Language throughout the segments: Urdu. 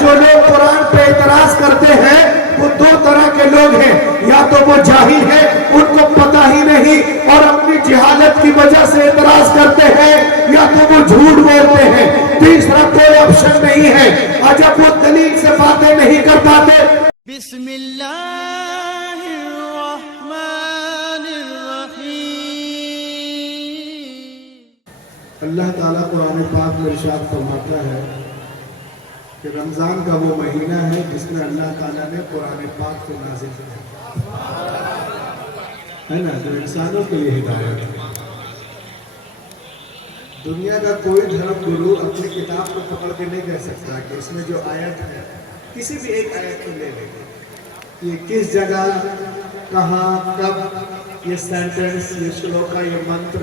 جو لوگ قرآن پہ اعتراض کرتے ہیں وہ دو طرح کے لوگ ہیں، یا تو وہ جاہل ہیں، ان کو پتہ ہی نہیں اور اپنی جہالت کی وجہ سے اعتراض کرتے ہیں، یا تو وہ جھوٹ بولتے ہیں، تیسرا کوئی آپشن نہیں ہے۔ اور جب وہ دلیل سے باتیں نہیں کر پاتے، بسم اللہ الرحمن الرحیم۔ اللہ تعالیٰ قرآن پاک میں ارشاد فرماتا ہے کہ رمضان کا وہ مہینہ ہے جس میں اللہ تعالیٰ نے قرآن پاک کو نازل کیا ہے نا، جو انسانوں کے لیے ہدایت ہے۔ دنیا کا کوئی دھرم گرو اپنی کتاب کو پکڑ کے نہیں کہہ سکتا کہ اس میں جو آیت ہے، کسی بھی ایک آیت کو لے لیں گے، یہ کس جگہ، کہاں، کب، یہ سینٹنس، یہ شلوکا، یہ منتر،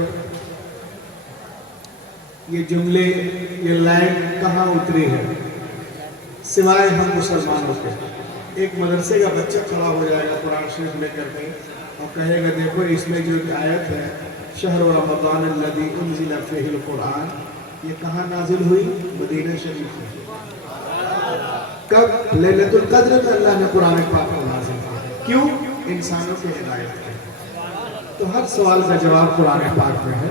یہ جملے، یہ لائن کہاں اتری ہے، سوائے ہم مسلمانوں کے۔ ایک مدرسے کا بچہ کھڑا ہو جائے گا قرآن شریف لے کر کے اور کہے گا دیکھو اس میں جو آیت ہے شہر رمضان الذی انزل فیہ القرآن، یہ کہاں نازل ہوئی؟ مدینہ شریف میں۔ کب؟ لیلۃ القدر میں اللہ نے قرآن پاک کو نازل کیا۔ کیوں؟ انسانوں کی ہدایت ہے۔ تو ہر سوال کا جواب قرآن پاک میں ہے،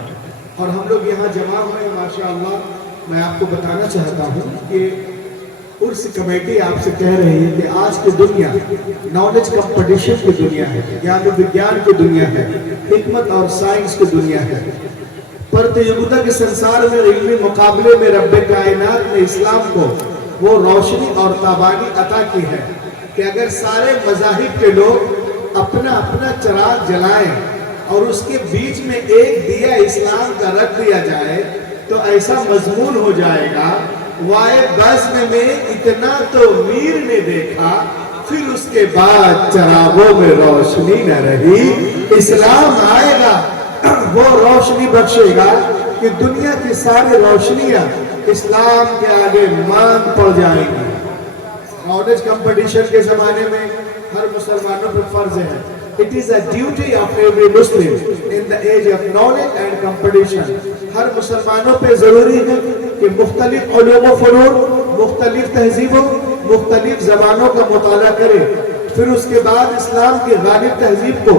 اور ہم لوگ یہاں جمع ہوئے ماشاءاللہ۔ میں آپ کو بتانا چاہتا ہوں کہ عرس کمیٹی آپ سے کہہ رہی ہے کہ آج کی دنیا نالج کمپٹیشن کی دنیا ہے، گیان و وگیان کی دنیا ہے، حکمت اور سائنس کی دنیا ہے۔ پرتیوگتا کے سنسار میں علمی مقابلے میں رب کائنات نے اسلام کو وہ روشنی اور تابانی عطا کی ہے کہ اگر سارے مذاہب کے لوگ اپنا اپنا چراغ جلائیں اور اس کے بیچ میں ایک دیا اسلام کا رکھ دیا جائے تو ایسا مضمون ہو جائے گا، وائے بزم میں اتنا تو میر نے دیکھا، پھر اس کے بعد چراغوں میں روشنی نہ رہی۔ اسلام آئے گا، وہ روشنی بخشے گا کہ دنیا کی ساری روشنیاں اسلام کے آگے مان پڑ جائیں گی۔ نالج کمپٹیشن کے زمانے میں ہر مسلمانوں پر فرض ہے، it is a duty of every Muslim in the age of knowledge and competition۔ ہر مسلمانوں پہ ضروری ہے کہ مختلف علوم و فنون، مختلف تہذیبوں، مختلف زبانوں کا مطالعہ کرے، پھر اس کے بعد اسلام کی غالب تہذیب کو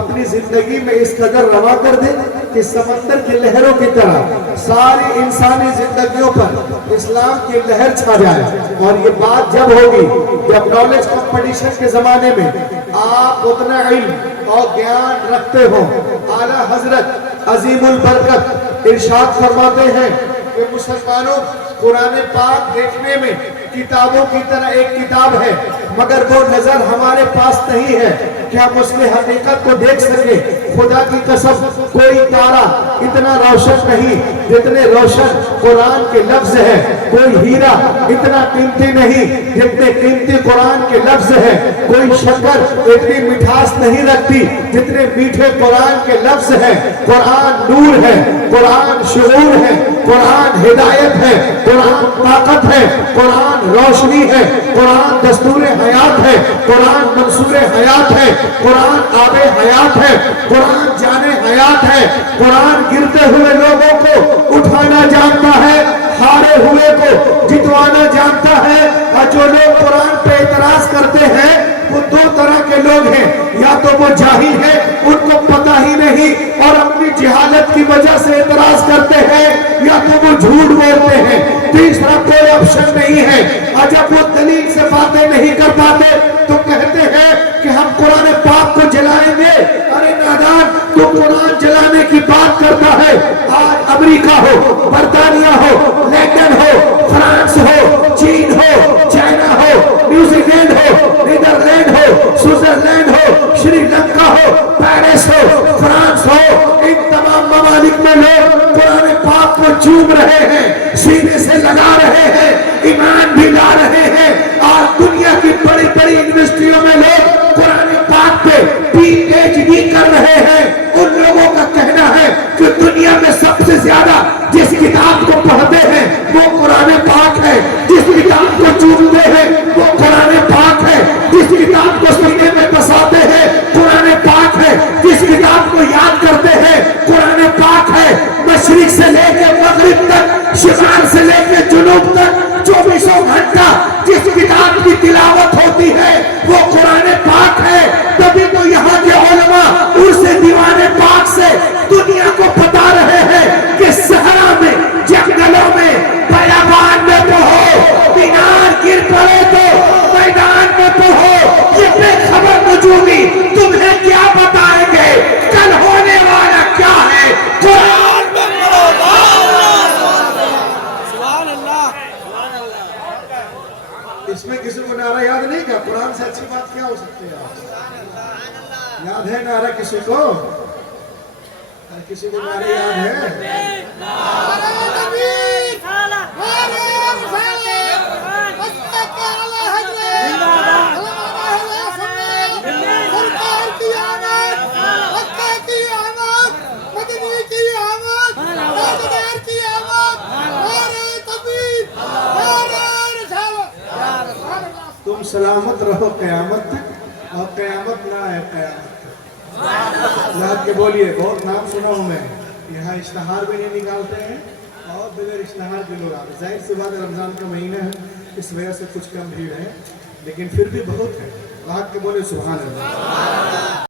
اپنی زندگی میں اس قدر روا کر دے کہ سمندر کی لہروں کی طرح ساری انسانی زندگیوں پر اسلام کی لہر چھا جائے۔ اور یہ بات جب ہوگی جب نالج کمپٹیشن کے زمانے میں آپ اتنا علم اور گیان رکھتے ہو۔ اعلیٰ حضرت عظیم البرکت ارشاد فرماتے ہیں کہ مسلمانوں، قرآن پاک دیکھنے میں کتابوں کی طرح ایک کتاب ہے، مگر وہ نظر ہمارے پاس نہیں ہے کہ ہم اس کی حقیقت کو دیکھ سکیں۔ خدا کی قسم کوئی تارا اتنا روشن نہیں جتنے روشن قرآن کے لفظ ہیں، کوئی ہیرا اتنا قیمتی نہیں جتنے قیمتی قرآن کے لفظ ہیں، کوئی شکر اتنی مٹھاس نہیں رکھتی جتنے میٹھے قرآن کے لفظ ہیں۔ قرآن نور ہے، قرآن شعور ہے، قرآن ہدایت ہے، قرآن طاقت ہے، قرآن روشنی ہے، قرآن دستور حیات ہے، قرآن منصور حیات ہے، قرآن آب حیات ہے، قرآن جان حیات ہے۔ قرآن گرتے ہوئے لوگوں کو اٹھانا جانتا ہے، ہارے ہوئے کو جتوانا جانتا ہے۔ اور جو لوگ قرآن پہ اعتراض کرتے ہیں وہ دو طرح کے لوگ ہیں، یا تو وہ جاہل ہیں، ان کو پتہ ہی نہیں اور اپنی جہالت کی وجہ سے اعتراض کرتے ہیں، یا تو وہ جھوٹ بولتے ہیں، تیسرا کوئی آپشن نہیں ہے۔ اور جب وہ دلیل سے باتیں نہیں کر پاتے تو کہتے ہیں کہ ہم قرآن پاک کو جلائیں گے۔ ارے نادان، تو قرآن جلانے کی بات کرتا ہے۔ آج امریکہ ہو، برطانیہ ہو، لندن ہو، فرانس ہو، چین ہو، چائنا ہو، نیوزی لینڈ ہو، نیدرلینڈ ہو، سوئٹزرلینڈ ہو، سری لنکا ہو، پیرس ہو، فرانس ہو، ان تمام ممالک میں لوگ قرآن پاک کو چوم رہے ہیں، سینے سے لگا رہے ہیں، ایمان بھی لا رہے ہیں۔ آج دنیا کی بڑی بڑی یونیورسٹیوں میں لوگ قرآن پاک پہ PhD کر رہے ہیں۔ ان لوگوں کا کہنا ہے کہ دنیا میں سب سے زیادہ جس کتاب کو پڑھتے ہیں وہ قرآن پاک ہے، جس کتاب کو چومتے ہیں وہ قرآن پاک ہے، جس کتاب کو سینے میں بساتے ہیں قرآن پاک ہے، جس کتاب کو یاد کرتے ہیں قرآن پاک ہے۔ مشرق سے لے کے مغرب تک، شمال سے لے کے جنوب تک 24 گھنٹہ جس کتاب کی تلاوت ہوتی ہے وہ قرآن پاک ہے، تبھی تو یہاں کے علماء اس دیوان پاک سے دنیا کو بتا رہے ہیں کہ صحرا میں، جنگلوں میں، بیابان میں پڑھو، مینار گر پڑے تو میدان میں پڑھو۔ یہ بے خبر نجومی تمہیں کیا بتائیں گے کل ہونے والا کیا ہے؟ قرآن میں پڑھو۔ اس میں کسی کو نعرہ یاد نہیں کیا؟ قرآن سے اچھی بات کیا ہو سکتی ہے؟ یاد ہے نعرہ کسی کو؟ کسی کو نعرہ یاد ہے؟ تم سلامت رہو قیامت تک، اور قیامت نہ آئے قیامت تک۔ یاد کے بولیے، بہت نام سنا ہوں میں، یہاں اشتہار بھی نہیں نکالتے ہیں اور بغیر اشتہار بھی لوگ آتے ہیں۔ ظاہر سی بات ہے رمضان کا مہینہ ہے، اس وجہ سے کچھ کم بھیڑ ہے، لیکن پھر بھی بہت ہے۔ یاد کے بولے سبحان اللہ۔